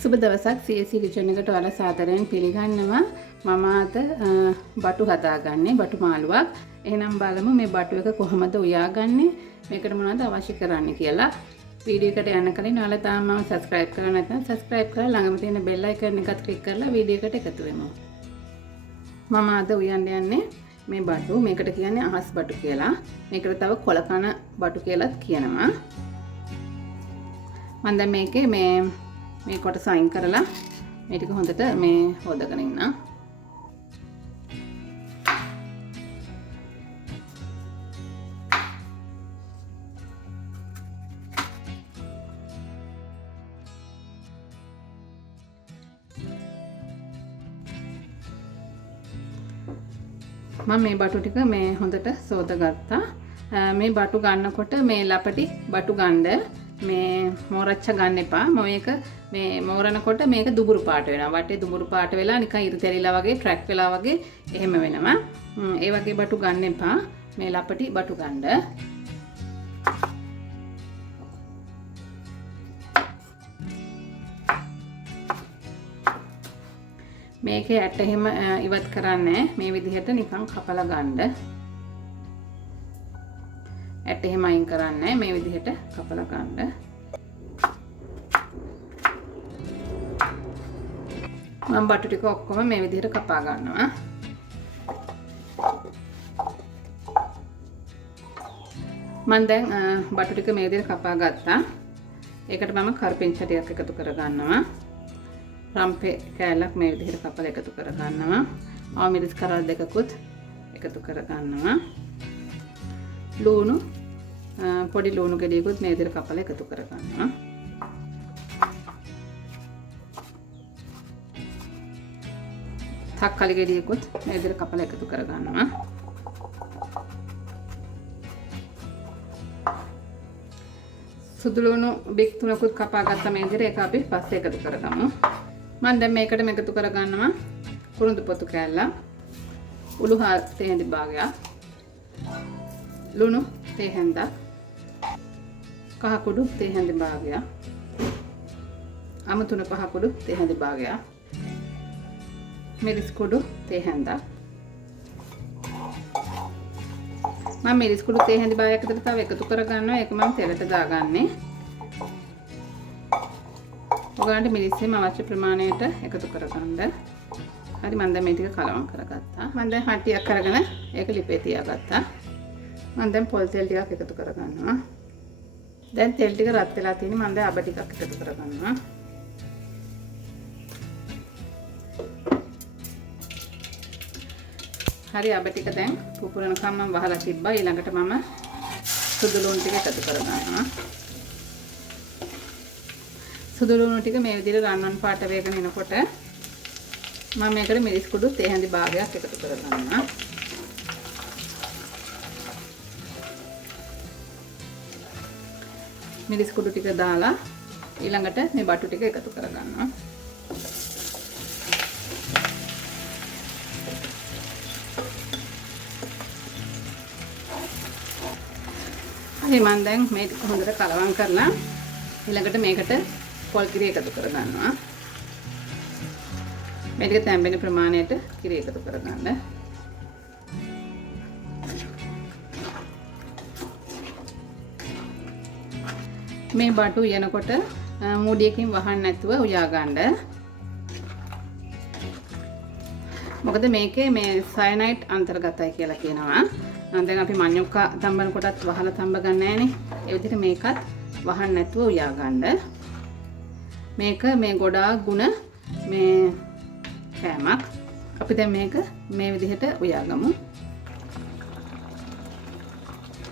සුබ දවසක් CSC kitchen එකට ඔයාලා සාදරයෙන් පිළිගන්නවා. මම අද බටු හදාගන්නේ බටු මාළුවක්. එහෙනම් බලමු මේ බටු එක කොහොමද උයාගන්නේ, මේකට මොනවද අවශ්‍ය කරන්නේ කියලා. වීඩියෝ එකට යන්න කලින් ඔයාලා තාම මම subscribe කරලා නැත්නම් subscribe කරලා ළඟම තියෙන bell icon එකත් click කරලා වීඩියෝ එකට එකතු වෙමු. මම අද උයන්න යන්නේ මේ බටු. මේකට කියන්නේ අහස් බටු කියලා. මේකට තව කොළ කන බටු කියලාත් කියනවා. මම දැන් මේකේ මේ කොටස අයින් කරලා මේ ටික හොඳට මේ හොදගෙන ඉන්නම්. මම මේ බටු ටික මේ හොඳට සෝදගත්තා. මේ බටු ගන්නකොට මේ ලපටි බටු ගන්න මේ මෝරච්ච ගන්න එපා. මේක මේ මෝරනකොට මේක දුඹුරු පාට වෙනවා. වටේ දුඹුරු පාට වෙලා නිකන් ඉරි තැරිලා වගේ ට්‍රැක් වෙලා වගේ එහෙම වෙනවා. ඒ වගේ බටු ගන්න එපා. මේ ලපටි බටු ගන්න. මේකේ ඇට එහෙම ඉවත් කරන්නේ මේ විදිහට නිකන් කපලා ගන්න. ඇට එහෙම අයින් කරන්නේ මේ විදිහට කපලා ගන්න. මම බටු ටික ඔක්කොම මේ විදිහට කපා ගන්නවා. මම දැන් බටු ටික මේ විදිහට කපා ගත්තා. ඒකට මම කරපිංචා ටිකක් එකතු කර ගන්නවා. රම්පේ කෑල්ලක් මේ විදිහට කපලා එකතු කර ගන්නවා. ආ මිරිස් කරල් දෙකකුත් එකතු කර ගන්නවා. ලුණු පොඩි ලුණු ගෙඩියකුත් මේ විදිහට කපලා එකතු කර ගන්නවා. තක්කාලි ගෙඩියකුත් මේ විදිහට කපලා එකතු කර ගන්නවා. සුදු ලුණු බික් තුනකුත් කපා ගත්ත මේ විදිහට ඒක අපි පස්සේ එකතු කරගමු. මම දැන් මේකට එකතු කර ගන්නවා කුරුඳු පොතු කෑල්ල, උළුහා තේ හැඳි භාගයක්, ලුණු තේ හැඳක්, කහ කුඩු තේ හැඳි භාගයක්, අමුතුන පහ කුඩු තේ හැඳි භාගයක්, මිරිස් කුඩු තේ හැඳක්. මම මිරිස් කුඩු තේ හැඳි භාගයක් විතර තව එකතු කර ගන්නවා. ඒක මම තෙලට දාගන්නේ. ඔයගලන්ට මිරිස්සෙම අවශ්‍ය ප්‍රමාණයට එකතු කරගන්න. හරි මම දැන් මේ ටික කලවම් කරගත්තා. මම දැන් හට්ටියක් අරගෙන ඒක ලිපේ තියාගත්තා. මම දැන් පොල් තෙල් ටිකක් එකතු කරගන්නවා. දැන් තෙල් ටික රත් වෙලා තියෙන්නේ. මම දැන් අබ ටිකක් එකතු කරගන්නවා. හරි අබ ටික දැන් පුපුරනකම් මම වහලා තිබ්බා. ඊළඟට මම සුදු ලුණු ටික එකතු කරගන්නවා. සුදු ලුණු ටික මේ විදිහට රන්වන් පාට වේගන එනකොට මම මේකට මිරිස් කුඩු තේ හැඳි භාගයක් එකතු කරගන්නවා. මිරිස් කුඩු ටික දාලා ඊළඟට මේ බටු ටික එකතු කරගන්නවා. හරි මම දැන් මේක හොඳට කලවම් කරලා ඊළඟට මේකට පොල් කිරි එකතු කරගන්නවා. මේක තැම්බෙන ප්‍රමාණයට කිරි එකතු කරගන්න. මේ බටු යනකොට මූඩියකින් වහන්න නැතුව උයා ගන්න. මොකද මේකේ මේ සයනයිඩ් අන්තර්ගතයි කියලා කියනවා. දැන් අපි මඤ්ඤොක්කා තම්බන කොටත් වහලා තම්බ ගන්න නෑනේ. ඒ විදිහට මේකත් වහන්න නැතුව උයා ගන්න. මේක මේ ගොඩාක් ගුණ මේ කෑමක්. අපි දැන් මේක මේ විදිහට උයාගමු.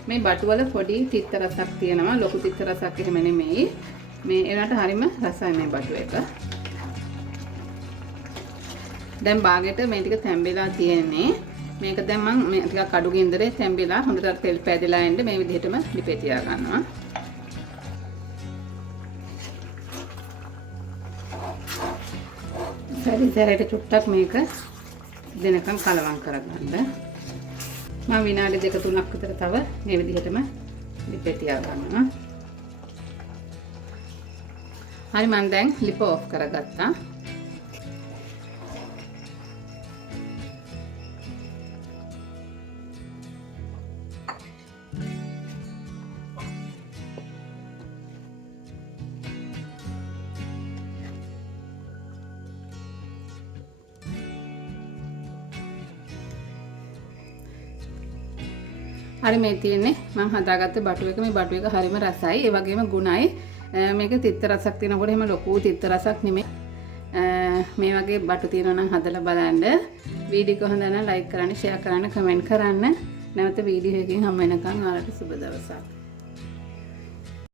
මේ බටු වල පොඩි තිත්ත රසක් තියෙනවා. ලොකු තිත්ත රසක් එහෙම නෙමෙයි. මේ ඒකට හරිම රසයි මේ බටු එක. දැන් බාගෙට මේ ටික තැම්බෙලා තියෙන්නේ. මේක දැන් මම මේ ටිකක් අඩු ගින්දරේ තැම්බෙලා හොඳට තෙල් පැදලා එන්න මේ විදිහටම ලිපේ තියා ගන්නවා. සැරේට චුට්ටක් මේක දෙනකන් කලවම් කරගන්න. මම විනාඩි 2-3ක් විතර තව මේ විදිහටම ලිපේ තියා ගන්නවා. හරි මම දැන් ලිප ඔෆ් කරගත්තා. හරි මේ තියෙන්නේ මම හදාගත්ත බටු එක. මේ බටු එක හරිම රසයි. ඒ වගේම ගුණයි. මේක තිත්ත රසක් තියෙනකොට එහෙම ලොකු තිත්ත රසක් නෙමෙයි. මේ වගේ බටු තියෙනවා නම් හදලා බලන්න. වීඩියෝ එක හොඳ නම් ලයික් කරන්න, ෂෙයා කරන්න, කමෙන්ට් කරන්න. නැවත වීඩියෝ එකකින් හම්බ වෙනකන් ඔයාලට සුබ දවසක්.